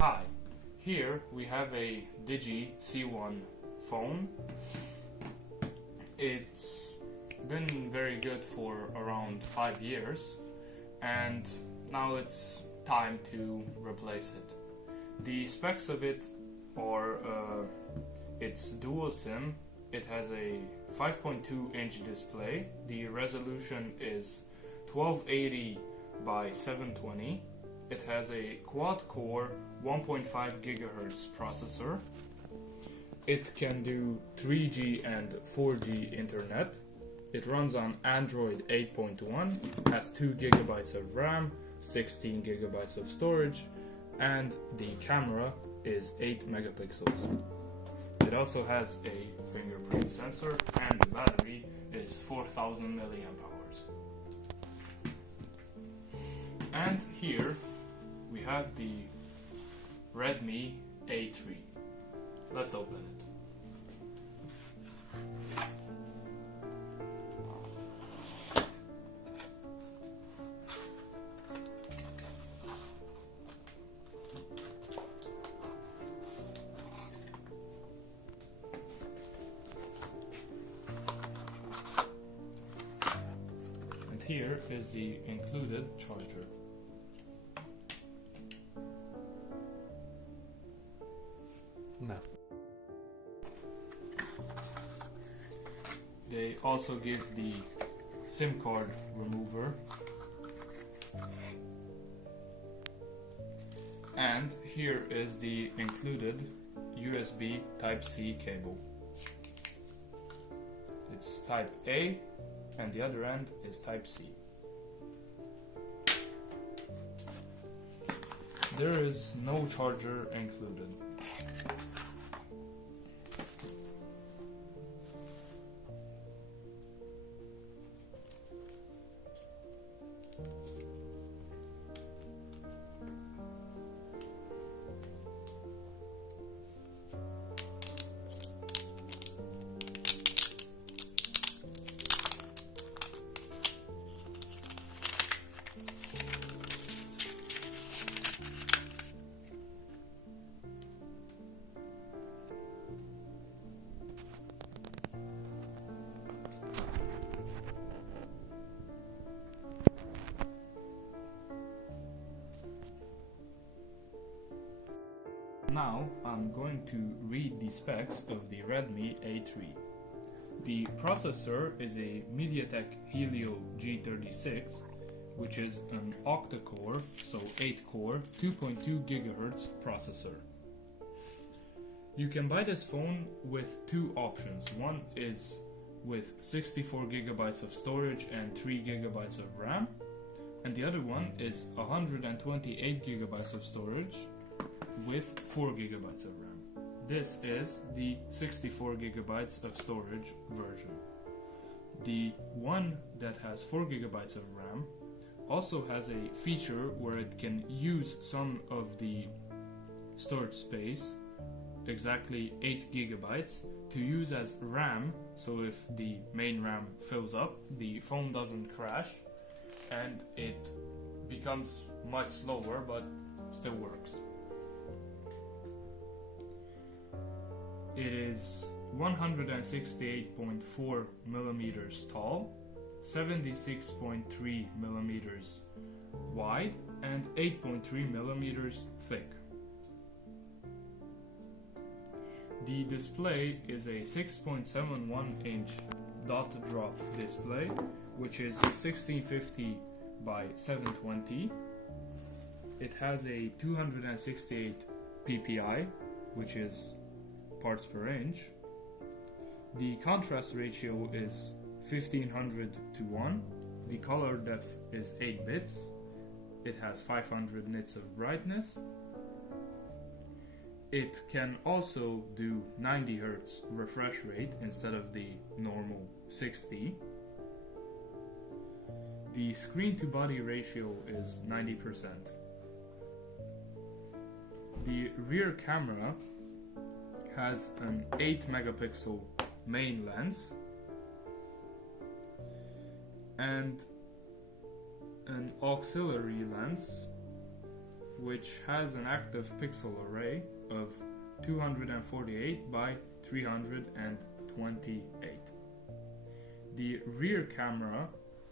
Hi, here we have a Digi C1 phone. It's been very good for around 5 years and now it's time to replace it. The specs of it are it's dual SIM. It has a 5.2 inch display. The resolution is 1280 by 720. It has a quad-core 1.5 GHz processor. It can do 3G and 4G internet. It runs on Android 8.1, has 2 GB of RAM, 16 GB of storage, and the camera is 8 megapixels. It also has a fingerprint sensor and the battery is 4000 milliamp hours. And here we have the Redmi A3. Let's open it. And here is the included charger. No. They also give the SIM card remover. And here is the included USB Type-C cable. It's Type A and the other end is Type-C. There is no charger included. Now I'm going to read the specs of the Redmi A3. The processor is a MediaTek Helio G36, which is an octa-core, so 8-core, 2.2 GHz processor. You can buy this phone with two options. One is with 64 GB of storage and 3 GB of RAM, and the other one is 128 GB of storage with 4 GB of RAM. This is the 64 GB of storage version. The one that has 4 GB of RAM also has a feature where it can use some of the storage space, exactly 8 GB, to use as RAM, so if the main RAM fills up, the phone doesn't crash and it becomes much slower but still works. It is 168.4 millimeters tall, 76.3 millimeters wide, and 8.3 millimeters thick. The display is a 6.71 inch dot drop display, which is 1650 by 720. It has a 268 ppi, which is parts per inch. The contrast ratio is 1500 to 1. The color depth is 8 bits. It has 500 nits of brightness. It can also do 90 Hz refresh rate instead of the normal 60. The screen to body ratio is 90%. The rear camera has an 8 megapixel main lens and an auxiliary lens which has an active pixel array of 248 by 328. The rear camera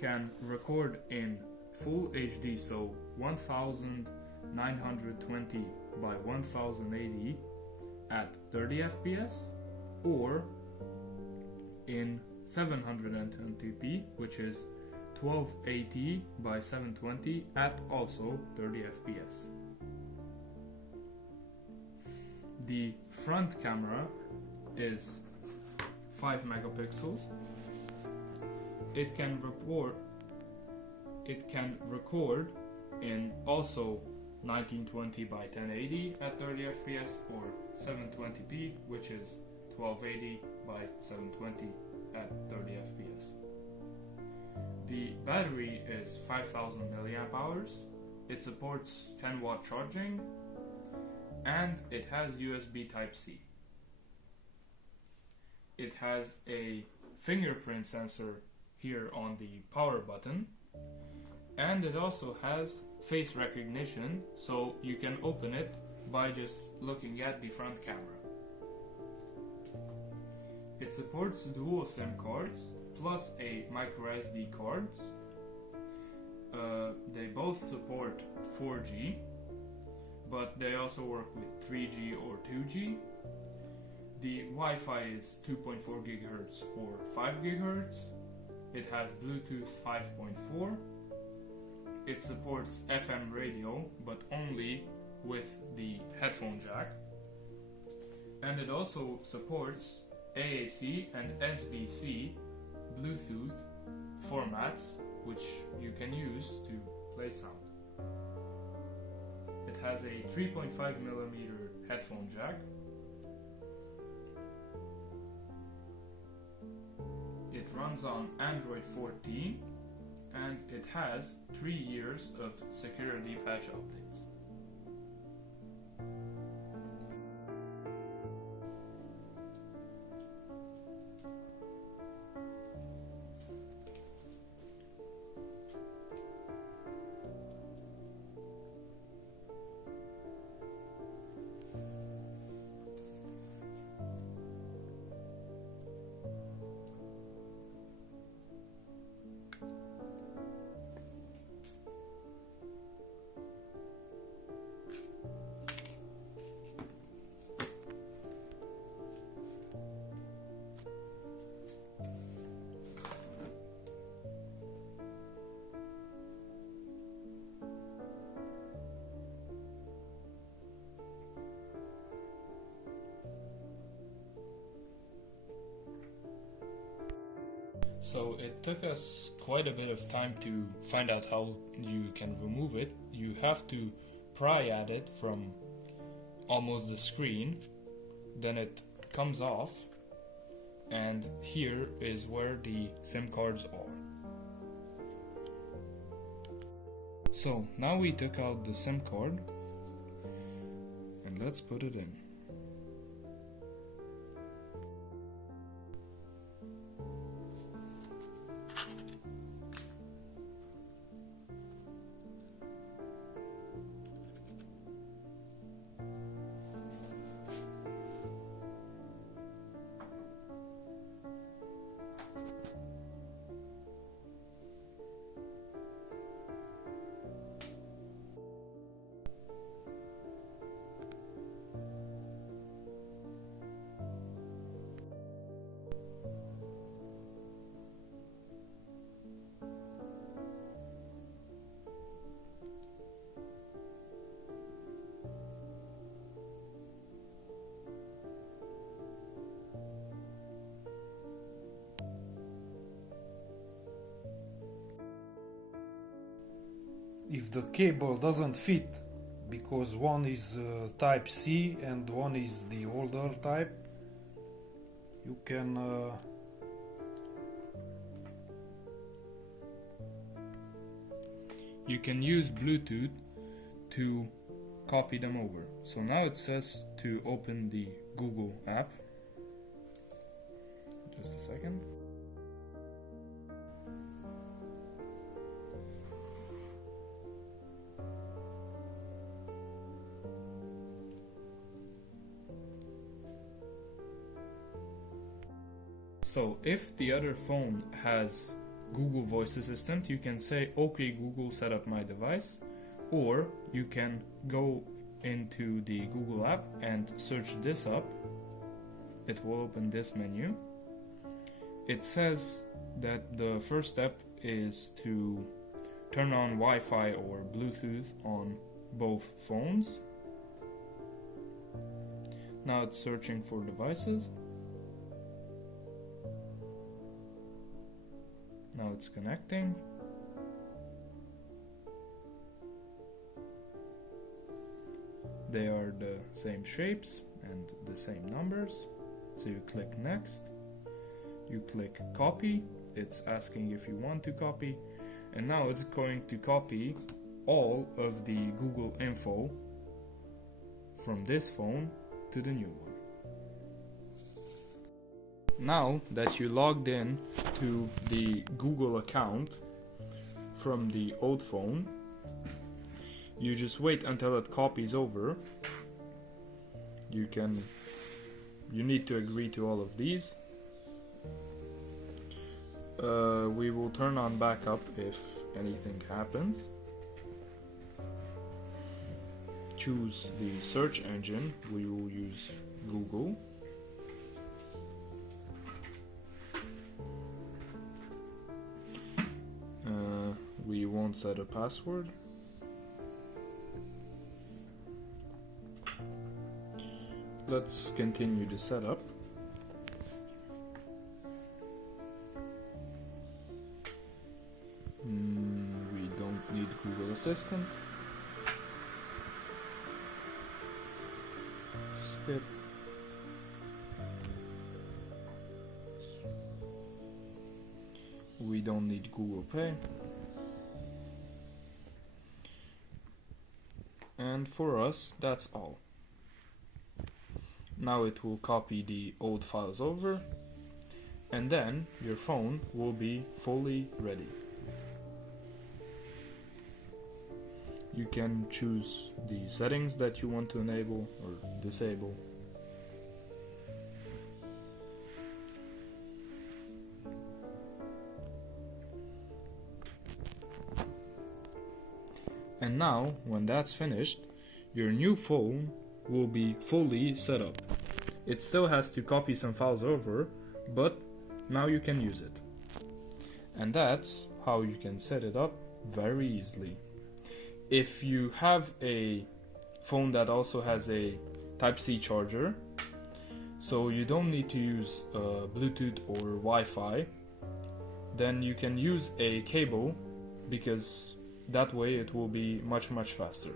can record in Full HD, so 1920 by 1080 at 30 fps, or in 720p, which is 1280 by 720 at also 30 fps. The front camera is 5 megapixels. It can record in also 1920 by 1080 at 30 fps, or 720p, which is 1280 by 720 at 30 fps. The battery is 5000 milliamp hours. It supports 10 watt charging, and it has USB Type-C. It has a fingerprint sensor here on the power button, and it also has face recognition, so you can open it by just looking at the front camera. It supports dual SIM cards plus a micro SD card. They both support 4G, but they also work with 3G or 2G. The Wi-Fi is 2.4 GHz or 5 GHz. It has Bluetooth 5.4. It supports FM radio, but only with the headphone jack. And it also supports AAC and SBC Bluetooth formats, which you can use to play sound. It has a 3.5mm headphone jack. It runs on Android 14, and it has 3 years of security patch updates. So it took us quite a bit of time to find out how you can remove it. You have to pry at it from almost the screen, then it comes off, and here is where the SIM cards are. So now we took out the SIM card, and let's put it in. If the cable doesn't fit, because one is type C and one is the older type, you can use Bluetooth to copy them over. So now it says to open the Google app. Just a second. So if the other phone has Google Voice Assistant, you can say, "Okay Google, set up my device," or you can go into the Google app and search this up. It will open this menu. It says that the first step is to turn on Wi-Fi or Bluetooth on both phones. Now it's searching for devices. Now it's connecting. They are the same shapes and the same numbers. So you click next. You click copy. It's asking if you want to copy. And now it's going to copy all of the Google info from this phone to the new one. Now that you logged in to the Google account from the old phone, you just wait until it copies over. You need to agree to all of these. We will turn on backup if anything happens. Choose the search engine. We will use Google. We won't set a password. Let's continue the setup. We don't need Google Assistant. Skip. We don't need Google Pay. And for us, that's all. Now it will copy the old files over, and then your phone will be fully ready. You can choose the settings that you want to enable or disable. And now, when that's finished, your new phone will be fully set up. It still has to copy some files over, but now you can use it. And that's how you can set it up very easily. If you have a phone that also has a Type-C charger, so you don't need to use Bluetooth or Wi-Fi, then you can use a cable, because that way it will be much faster.